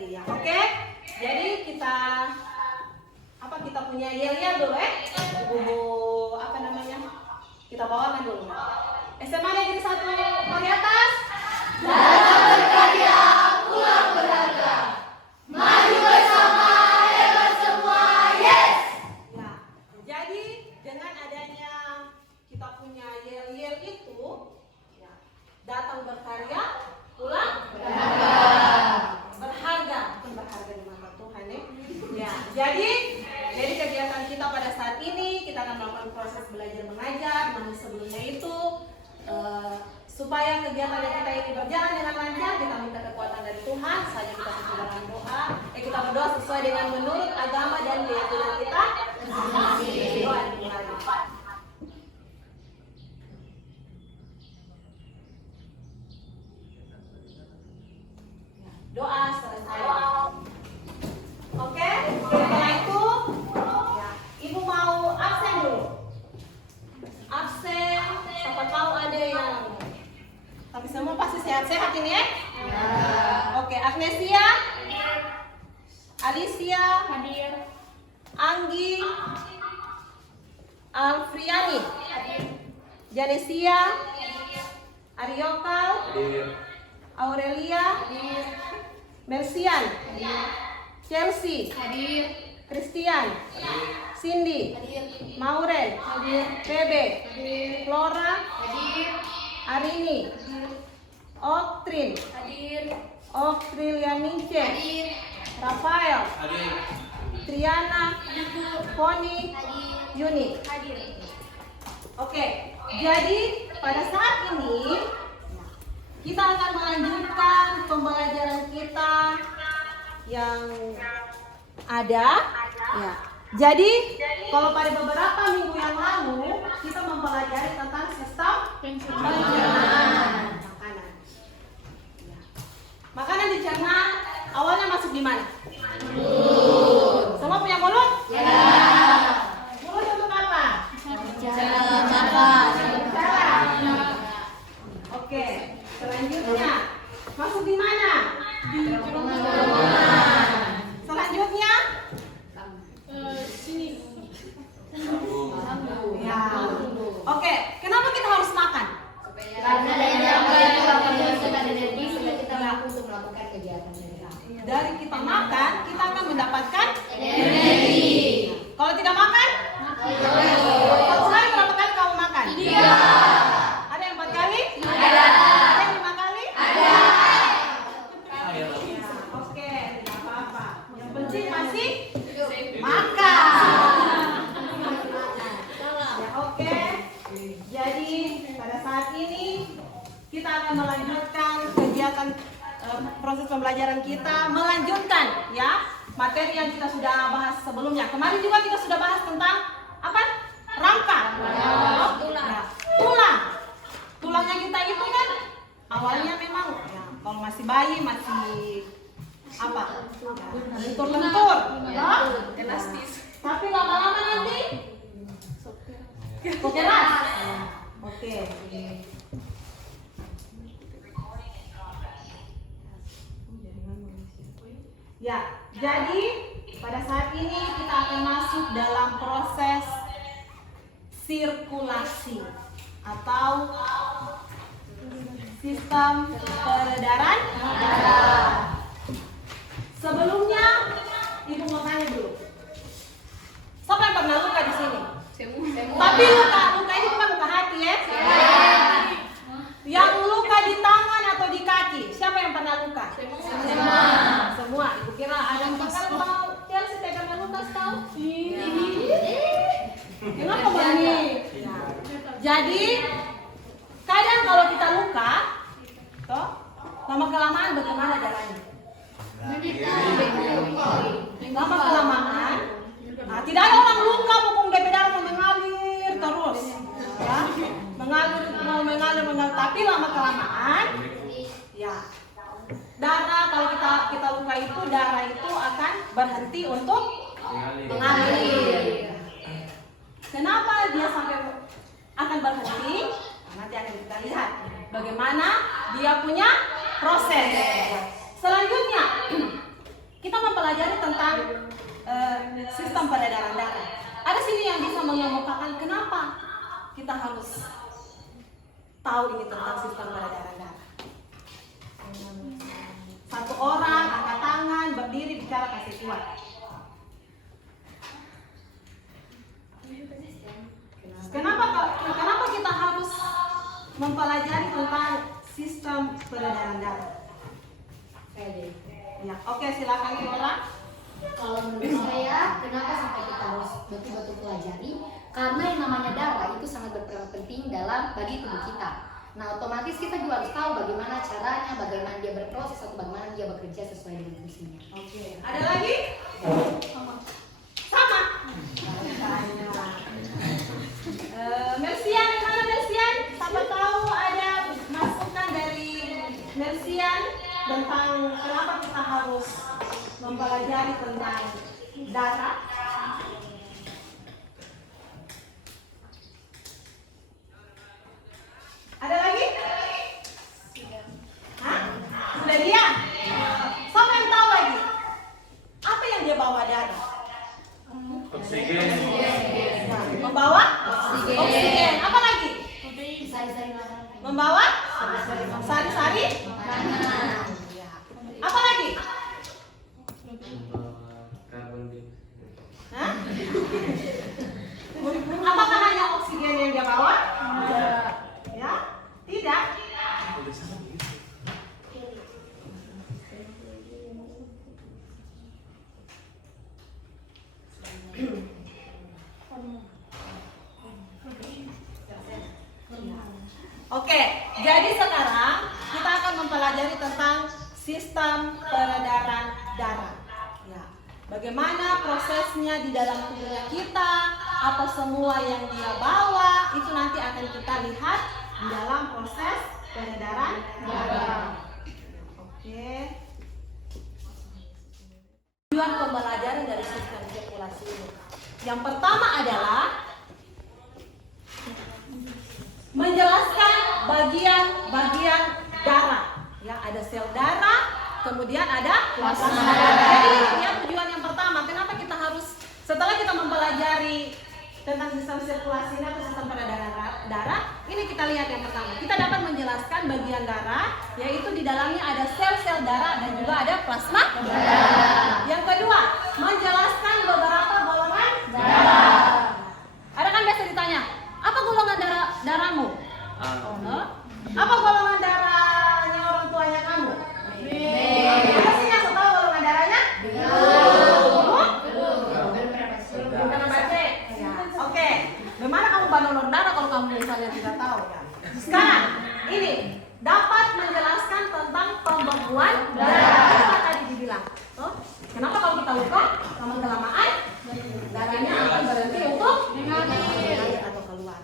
tadi ya. Oke? Jadi kita punya yel-yel dulu buku apa namanya? Kita bawakan dulu. SMA Negeri 1 mari atas. Datang berkarya, pulang berharga. Maju bersama, hebat semua, yes! Ya, jadi dengan adanya kita punya yel-yel itu, ya, datang berkarya, pulang berharga. Berharga, bukan berharga di mata Tuhan ya. Ya, jadi kegiatan kita pada saat ini kita akan melakukan proses belajar mengajar. Namun sebelumnya itu supaya kegiatan yang kita ini berjalan dengan lancar, kita minta kekuatan dari Tuhan. Saja kita sesuai dengan doa. Kita berdoa sesuai dengan menurut agama dan keyakinan kita. Doa dimulai. Doa selesai. Oke, setelah itu ya, Ibu mau absen dulu. Absen, siapa tahu ada yang. Tapi semua pasti sehat-sehat ini ya? Ya. Oke, Agnesia, Alicia, hadir. Anggi, Alfriani, Janesia, Ariokal, Aurelia, Mersian, Chelsea, Christian, Cindy, Mauren, Bebe, Flora, Arini, Oktrin, Oktrilianince, Rafael, Triana, Poni, Yuni. Oke, jadi pada saat ini kita akan melanjutkan pembelajaran kita yang ada. Ya. Jadi kalau pada beberapa minggu yang lalu kita mempelajari tentang sistem pencernaan makanan. Ya. Makanan dicerna awalnya masuk di mana? Mulut. Semua punya mulut? Ya. Mulut untuk apa? Cara makan. Oke. Selanjutnya masuk di mana? Di kerongkongan. Selanjutnya Sini. ya. Oke, kenapa kita harus makan? Karena dari apa itu akan menghasilkan energi sehingga kita mampu untuk melakukan kegiatan kita. Dari kita makan, kita akan mendapatkan Energi. Kalau tidak makan, sehari berapa kali kamu makan? 3. Ada yang 4 kali? Ada. Ada yang 5 kali? Ada. Ya, oke, tidak apa-apa. Yang penting masih makan. Ya, oke. Jadi pada saat ini kita akan melanjutkan kegiatan proses pembelajaran kita, melanjutkan ya materi yang kita sudah bahas sebelumnya. Kemarin juga kita sudah bahas tentang apa? Rangka. Tulang. Tulangnya kita itu kan awalnya memang ya, kalau masih bayi masih apa? Lentur-lentur, ya, elastis. Tapi lama-lama nanti keras. Oke. Ya, jadi pada saat ini kita akan masuk dalam proses sirkulasi atau sistem peredaran darah. Sebelumnya, Ibu mau tanya dulu. Siapa yang pernah luka di sini? Tapi luka ini bukan luka hati ya? Yang luka di tangan atau di kaki? Siapa yang pernah luka? Semua. Ibu kira ada yang tahu Chelsea tega melukas tahu? Kenapa Bani? Jadi kadang kalau kita luka, toh lama kelamaan bagaimana darahnya? Lama kelamaan, nah, tidak ada orang luka pokok DP darah mau mengalir terus, ya, mengalir, tapi lama kelamaan, ya, darah kalau kita luka itu darah itu akan berhenti untuk mengalir. Kenapa dia sampai akan berhenti? Nanti akan kita lihat bagaimana dia punya proses. Selanjutnya, tentang sistem peredaran darah. Ada sini yang bisa mengemukakan kenapa kita harus tahu ini tentang sistem peredaran darah. Satu orang angkat tangan, berdiri, bicara, kasih kuat. Kenapa kita harus mempelajari tentang sistem peredaran darah? Ya, oke, silakan Fiora. Kalau menurut saya, kenapa sampai kita harus betul-betul pelajari? Karena yang namanya darah itu sangat berperan penting bagi tubuh kita. Nah, otomatis kita juga harus tahu bagaimana caranya, bagaimana dia berproses atau bagaimana dia bekerja sesuai dengan fungsinya. Oke. Ada lagi? Sama. Mersian, mana Mersian? Siapa tahu ada masukan dari Mersian tentang kenapa kita harus mempelajari tentang darah? Ada lagi? Hah? Sudah dia? Siapa yang tahu lagi? Apa yang dia bawa darah? Oksigen. Membawa? Oksigen. Apa lagi? Sari-sari makanan. Membawa? Sari-sari? Makanan. Apa lagi? Karbon dioksida. Hah? Apakah hanya oksigen yang dia bawa? Ya? Tidak. Oke, jadi sekarang kita akan mempelajari tentang sistem peredaran darah. Ya, bagaimana prosesnya di dalam tubuhnya kita, apa semua yang dia bawa, itu nanti akan kita lihat di dalam proses peredaran darah. Oke. Tujuan pembelajaran dari sistem sirkulasi ini. Yang pertama adalah menjelaskan bagian-bagian darah. Ya, ada sel darah, kemudian ada plasma darah. Jadi ya, tujuan yang pertama, kenapa kita harus setelah kita mempelajari tentang sistem sirkulasi ini atau sistem peredaran darah, ini kita lihat yang pertama. Kita dapat menjelaskan bagian darah, yaitu di dalamnya ada sel-sel darah dan juga ada plasma darah. Yang kedua, menjelaskan beberapa golongan darah. Ada kan biasa ditanya, apa golongan darahmu? Apa golongan darahnya orang tuanya kamu? Ada sih yang tahu golongan darahnya? Oke, bagaimana kamu bandolor darah kalau kamu misalnya tidak tahu? Sekarang, ini dapat menjelaskan tentang pembekuan darah. Apa tadi dibilang? Kenapa kalau kita luka, lama-kelamaan darahnya akan berhenti untuk mengalir atau keluar.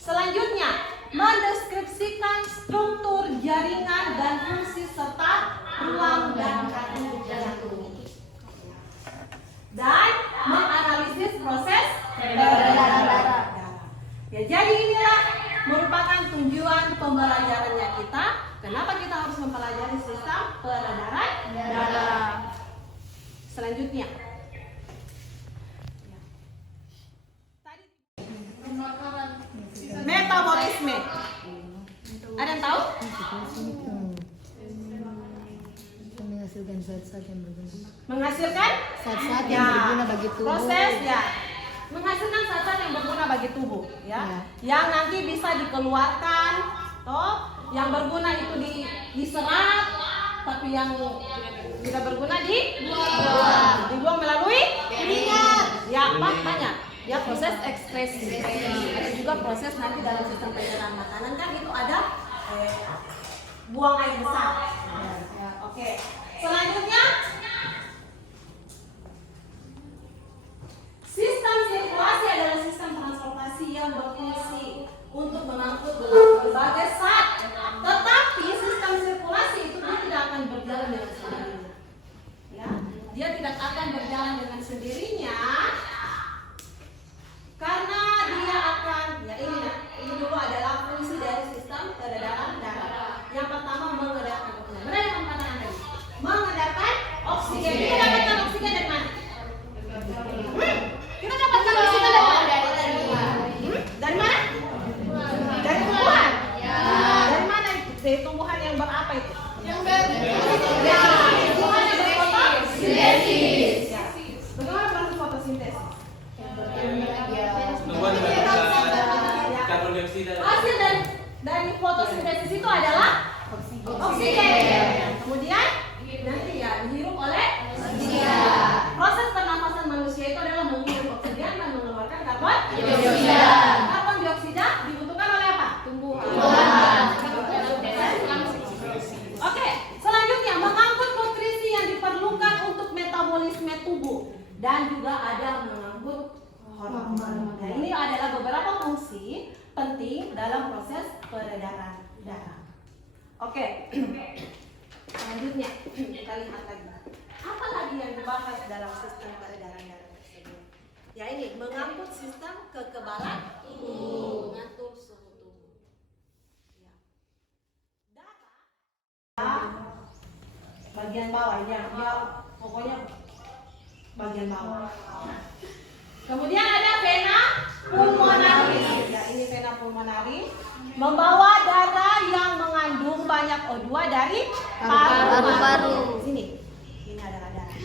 Selanjutnya, mendeskripsikan struktur jaringan dan fungsi serta ruang dan kandung jantung. Dan menganalisis proses peredaran darah. Ya, jadi inilah merupakan tujuan pembelajarannya kita. Kenapa kita harus mempelajari sistem peredaran darah? Selanjutnya, metabolisme. Ada yang tahu? Menghasilkan zat-zat yang berguna. Menghasilkan Zat-zat yang berguna bagi tubuh. Proses ya. Menghasilkan zat-zat yang berguna bagi tubuh, ya. Yang nanti bisa dikeluarkan, toh, yang berguna itu diserap, tapi yang tidak berguna dibuang melalui keringat. Ya, banyak. Ya, proses ekspresi. Ada juga proses nanti dalam sistem pencernaan makanan kan itu ada buang air besar. Ya, oke. Selanjutnya, sistem sirkulasi adalah sistem transportasi yang berfungsi untuk mengangkut berbagai zat. Tetapi sistem sirkulasi itu dia tidak akan berjalan dengan sendirinya. Ya, dia tidak akan berjalan dengan sendirinya karena dia akan, ya ini dulu adalah fungsi dari sistem peredaran darah. Yang pertama mengedarkan oksigen. Benar yang katakan tadi? Mengedarkan oksigen. Kita dapatkan oksigen dari mana? dan juga ada mengangkut hormon. Nah, ini adalah beberapa fungsi penting dalam proses peredaran darah. Oke. Selanjutnya kita lihat lagi. Apa lagi yang dibahas dalam sistem peredaran darah tersebut? Ya ini mengangkut sistem kekebalan tubuh, mengatur suhu tubuh. Ya. Darah bagian bawah ya, dia pokoknya bagian bawah. Kemudian ada vena pulmonaris. Ya ini vena pulmonaris membawa darah yang mengandung banyak O2 dari paru-paru. Sini. Ini adalah darah.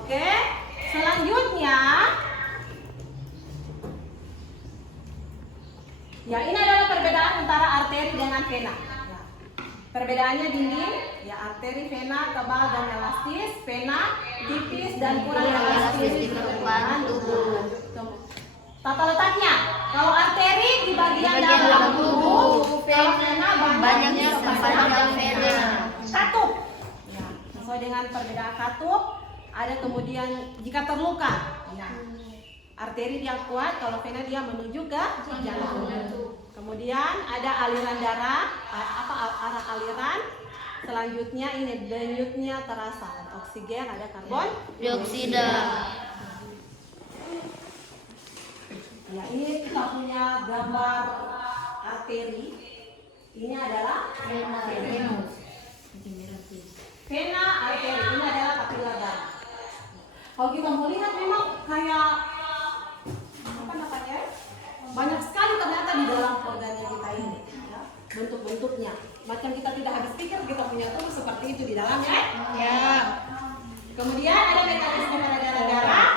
Oke. Selanjutnya ya ini adalah perbedaan antara arteri dengan vena. Ya. Perbedaannya dinding, ya arteri vena tebal dan elastis, vena tipis dan kurang elastis di permukaan tubuh. Tata letaknya, kalau arteri di bagian dalam tubuh, kalau vena banyak di sepanjang vena. Katup, ya, sesuai dengan perbedaan katup. Ada kemudian jika terluka, ya, arteri dia kuat, kalau vena dia menuju ke jantung. Kemudian ada aliran darah, arah aliran. Selanjutnya ini denyutnya terasa, ada oksigen, ada karbon dioksida. Ya, ini kita punya gambar arteri. Ini adalah vena arteri. Ini adalah kapiler darah. Kalau kita melihat memang kayak apa namanya? Banyak sekali ternyata di dalam organnya kita ini, ya, bentuk-bentuknya. Macam kita tidak habis pikir kita punya tubuh seperti itu di dalamnya. Ya. Kemudian ada mekanisme peredaran darah.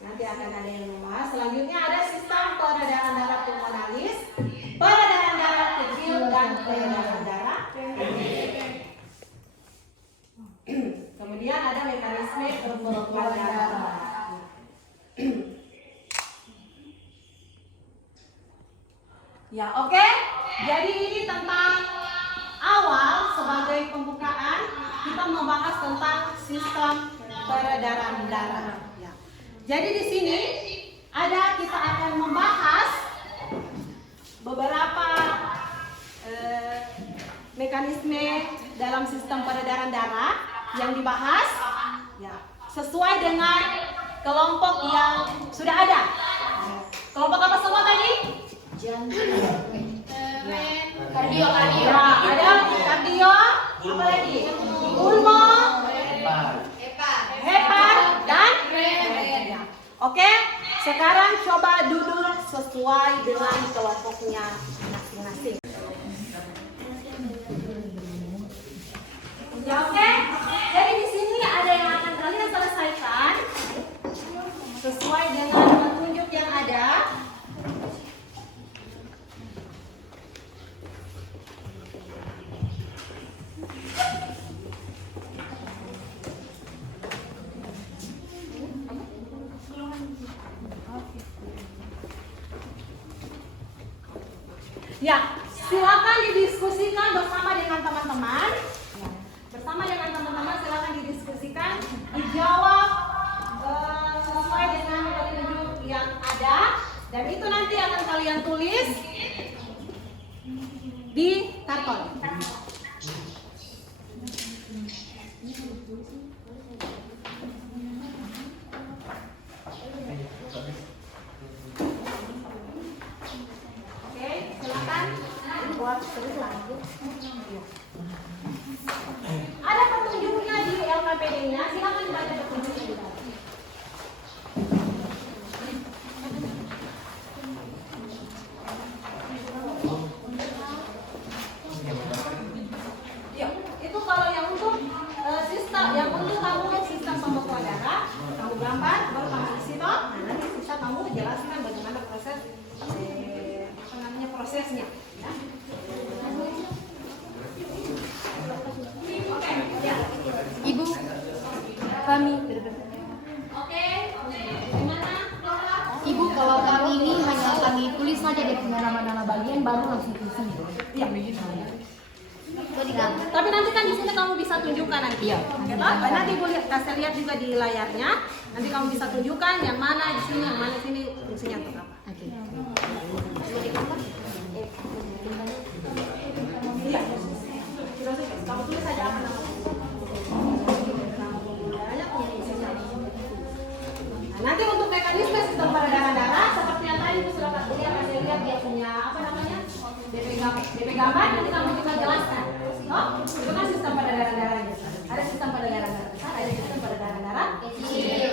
Nanti akan ada yang membahas. Selanjutnya ada sistem peredaran darah pulmonalis, peredaran darah kecil dan peredaran darah gede. Kemudian ada mekanisme pembekuan darah. Ya, oke. Jadi ini tentang awal sebagai pembukaan kita membahas tentang sistem peredaran darah. Ya. Jadi di sini kita akan membahas beberapa mekanisme dalam sistem peredaran darah yang dibahas, ya, sesuai dengan kelompok yang sudah ada. Kelompok apa semua tadi? Kardio. Ya, ada kardio, apa lagi? Pulmo, hepar, dan ya. Oke, sekarang coba duduk sesuai dengan kelompoknya masing-masing. Ya, oke. Jadi di sini ada yang akan kalian selesaikan sesuai dengan petunjuk yang ada. Ya, silakan didiskusikan bersama dengan teman-teman. Bersama dengan teman-teman silakan didiskusikan, dijawab sesuai dengan petunjuk yang ada, dan itu nanti akan kalian tulis di karton. Oke, silakan buat tulis lagi. Ada petunjuknya di LKPD-nya, silakan dibaca petunjuknya di dalam. Ya, itu kalau yang untuk sistem, yang untuk kamu sistem pembekuan darah, kamu gambar, baru kamu isi toh. Nah, nanti bisa kamu jelaskan bagaimana proses prosesnya. Ya. Oke, ya. Ibu, kami. Oke, gimana? Ibu, kalau kami ini hanya kami tulis saja dengan nama-nama bagian baru langsung tulis. Ya. Tapi nanti kan di sini kamu bisa tunjukkan nanti. Iya. Oke, toh? Nanti ibu kasih lihat juga di layarnya. Nanti kamu bisa tunjukkan yang mana di sini, yang mana di sini fungsinya untuk apa. Oke. Iya. Kamu tulis saja apa nama. Nah, nanti untuk mekanisme sistem peredaran darah seperti yang tadi ibu sudah kasih lihat dia punya apa namanya DP gambar nanti kamu bisa jelaskan. Oh, itu kan sistem peredaran darahnya. Ada sistem peredaran darah besar, ada sistem peredaran darah kecil.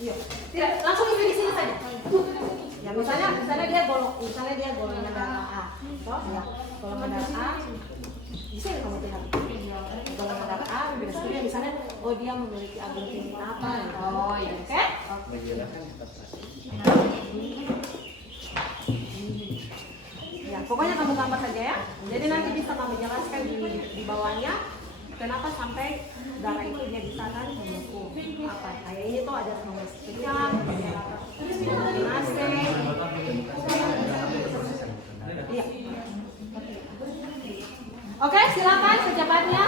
Iya, tidak langsung isi di sini saja. Ya misalnya dia golongan darah A, toh ya golongan darah A. Di sini kamu lihat. Golongan darah A beda sekali misalnya, oh dia memiliki agen tinggi apa? Oh iya, oke? Ya, pokoknya kamu gambar saja ya. Jadi nanti bisa kamu jelaskan di bawahnya kenapa sampai darah itu dia bisa kan membeku apa? Kayak ini tuh ada nomor spesial, iya. Oke, silakan secepatnya.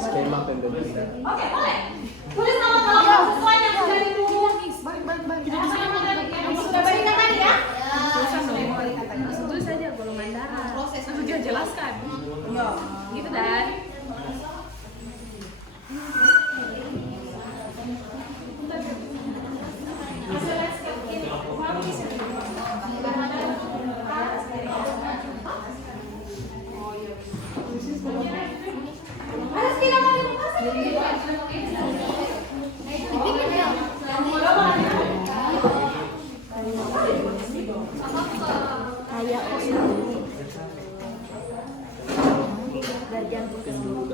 Skema pembelian. Oke, boleh. Tulis nama kalau sesuai yang sudah ditulis. Yang sudah berikan tadi ya. Tulis saja golongan darah. Proses itu dia jelaskan. Iya. Gitu dan Ada tidak mau kayak dari jantung ke seluruh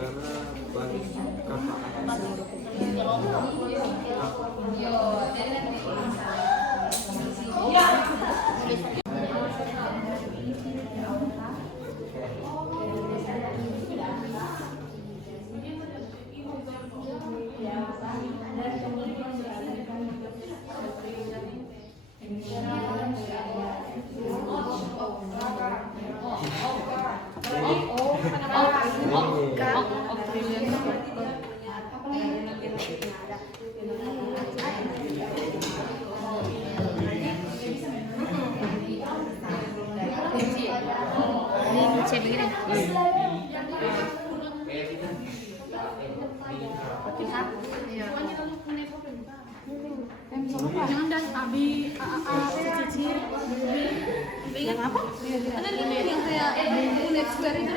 jangan dan abi cici yang apa? ada ini yang kayak kulit square itu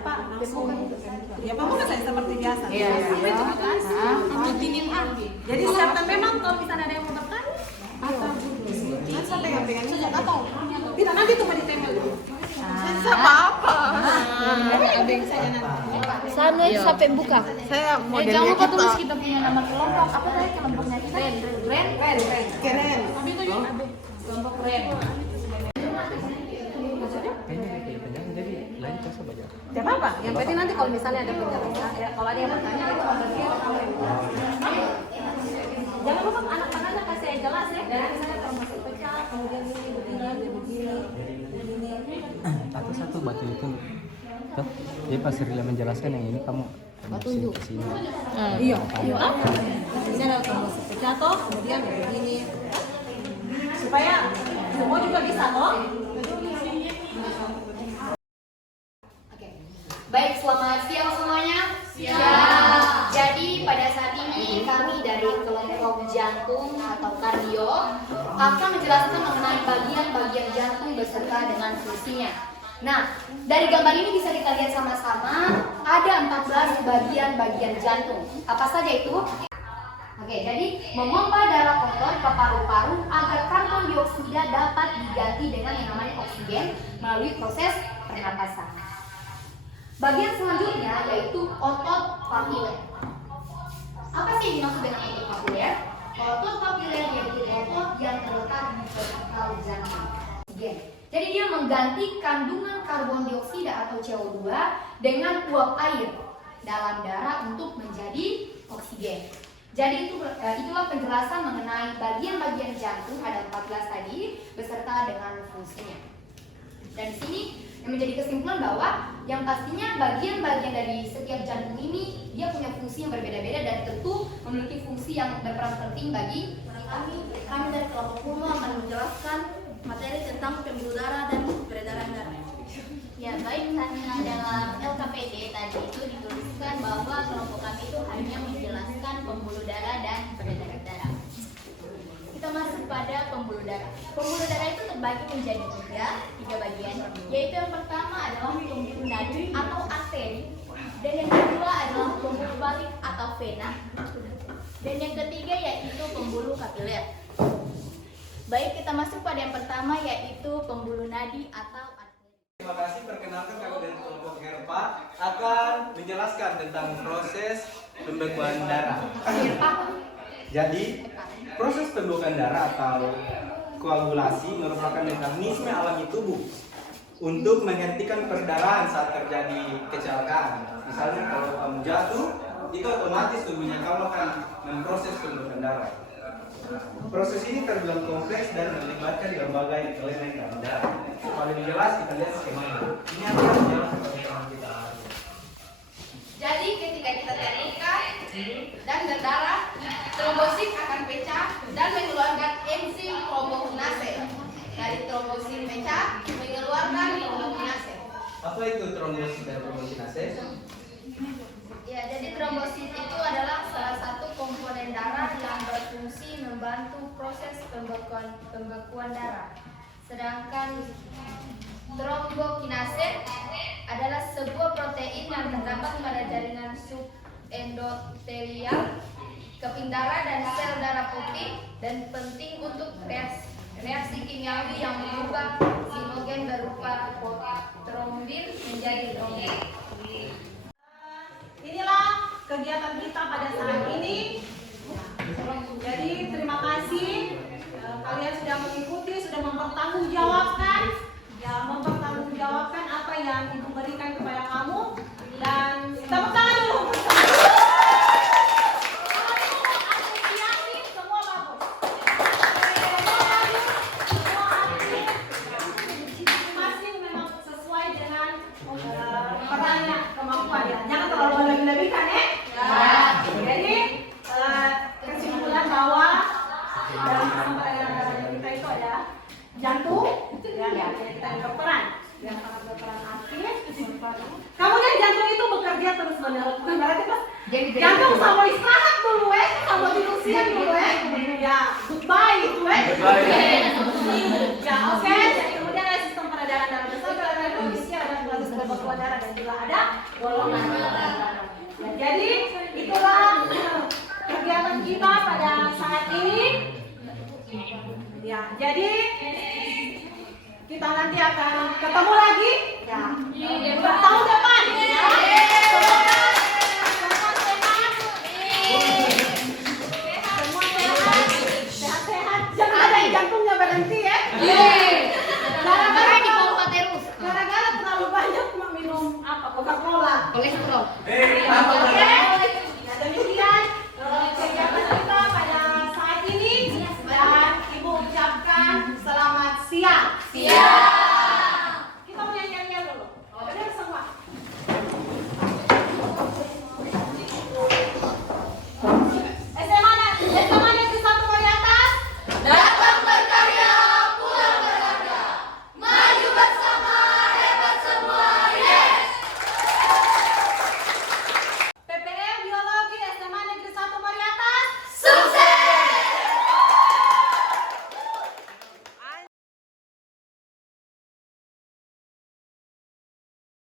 Apa? Ya pokoknya saya seperti biasa. Iya. Jadi siapkan memang kalau misalnya ada yang mau bertanya atau kan saya pegang saja atau tidak nanti tunggu di tempel dulu. Sama apa? Ada yang saja nanti. sana sampai buka. Saya modelnya Jangan lupa kita. tulis kita punya nama kelompok. Apa tadi kelompoknya kita? Keren. Tapi itu juga ada kelompok ren. Jadi lain saya baca. Tidak apa-apa. Yang penting nanti kalau misalnya ada penjelasan, ya, kalau ada yang bertanya itu berarti jangan lupa anak-anaknya kasih yang jelas ya. Dari misalnya kalau masih pecah, kemudian ini begini, begini. Satu-satu batu itu. Tuh, jadi pas Rila menjelaskan yang ini kamu tunjuk ke sini. Iya. Ini adalah kalau masih pecah toh, kemudian begini. Supaya semua juga bisa toh. Baik, selamat siang semuanya. Siang. Jadi pada saat ini kami dari kelompok jantung atau kardio akan menjelaskan mengenai bagian-bagian jantung beserta dengan fungsinya. Nah, dari gambar ini bisa kita lihat sama-sama ada 14 bagian-bagian jantung. Apa saja itu? Oke, jadi memompa darah kotor ke paru-paru agar karbon dioksida dapat diganti dengan yang namanya oksigen melalui proses pernapasan. Bagian selanjutnya yaitu otot papiler. Apa sih yang dimaksud dengan otot papiler? Otot papiler yaitu otot yang terletak di vertikal jantung. Jadi dia mengganti kandungan karbon dioksida atau CO2 dengan uap air dalam darah untuk menjadi oksigen. Jadi itulah penjelasan mengenai bagian-bagian jantung, ada 14 tadi beserta dengan fungsinya. Dan di sini yang menjadi kesimpulan bahwa yang pastinya bagian-bagian dari setiap jantung ini dia punya fungsi yang berbeda-beda dan tentu memiliki fungsi yang berperan penting bagi kami dari kelompok Puno akan menjelaskan materi tentang pembuluh darah dan peredaran darah. Ya, baik, karena dalam LKPD tadi itu dituliskan bahwa kelompok kami itu hanya menjelaskan pembuluh darah dan peredaran darah. Kita masuk pada pembuluh darah. Pembuluh darah itu terbagi menjadi tiga bagian, yaitu yang pertama adalah pembuluh nadi atau arteri, dan yang kedua adalah pembuluh balik atau vena, dan yang ketiga yaitu pembuluh kapiler. Baik, kita masuk pada yang pertama yaitu pembuluh nadi atau arteri. Terima kasih, perkenalkan kami dari kelompok HERPA akan menjelaskan tentang proses pembekuan darah. Jadi, proses pembekuan darah atau koagulasi merupakan mekanisme alami tubuh untuk menghentikan perdarahan saat terjadi kecelakaan. Misalnya kalau kamu jatuh, itu otomatis tubuhnya kamu akan memproses pembekuan darah. Proses ini terbilang kompleks dan melibatkan berbagai elemen dalam darah. Paling jelas kita lihat skemanya. Ini adalah jelas teman kita. Jadi ketika kita terluka dan berdarah, trombosit akan pecah dan mengeluarkan enzim trombokinase. Dari trombosit pecah mengeluarkan trombokinase. Apa itu trombosit dan trombokinase? Ya, jadi trombosit itu adalah salah satu komponen darah yang berfungsi membantu proses pembekuan darah. Sedangkan trombokinase adalah sebuah protein yang terdapat pada jaringan subendotelial, keping darah dan sel darah putih, dan penting untuk reaksi kimiawi yang mengubah sinogen berupa trombin menjadi trombin. Inilah kegiatan kita pada saat ini. Jadi terima kasih kalian sudah mengikuti, sudah mempertanggungjawabkan apa yang Ibu berikan kepada kamu, dan tepuk tangan dulu. Semua bagus. Semua aktif. Masing memang sesuai dengan perannya, kemampuan ya. Jangan terlalu lebih-lebihkan ya. Jadi kesimpulan bahwa dalam peradaban kita itu ada jantung, ya, kita yang berperan, yang sangat berperan aktif. Kemudian jantung itu bekerja terus menerus. Bukan berarti pas jantung sama istirahat dulu sama tidur siang dulu ya, goodbye itu ya, oke. Kemudian ada sistem peredaran darah besar, peredaran darah isi, ada proses pembekuan darah, dan juga ada golongan darah. Ya, jadi itulah kegiatan kita pada saat ini. Ya, jadi kita nanti akan ketemu lagi ya untuk tahun depan. Ya. Semoga semua sehat. Semua sehat. Jangan ada yang jantungnya berhenti ya. Gara-gara terlalu banyak minum Coca-Cola. kolesterol. Apa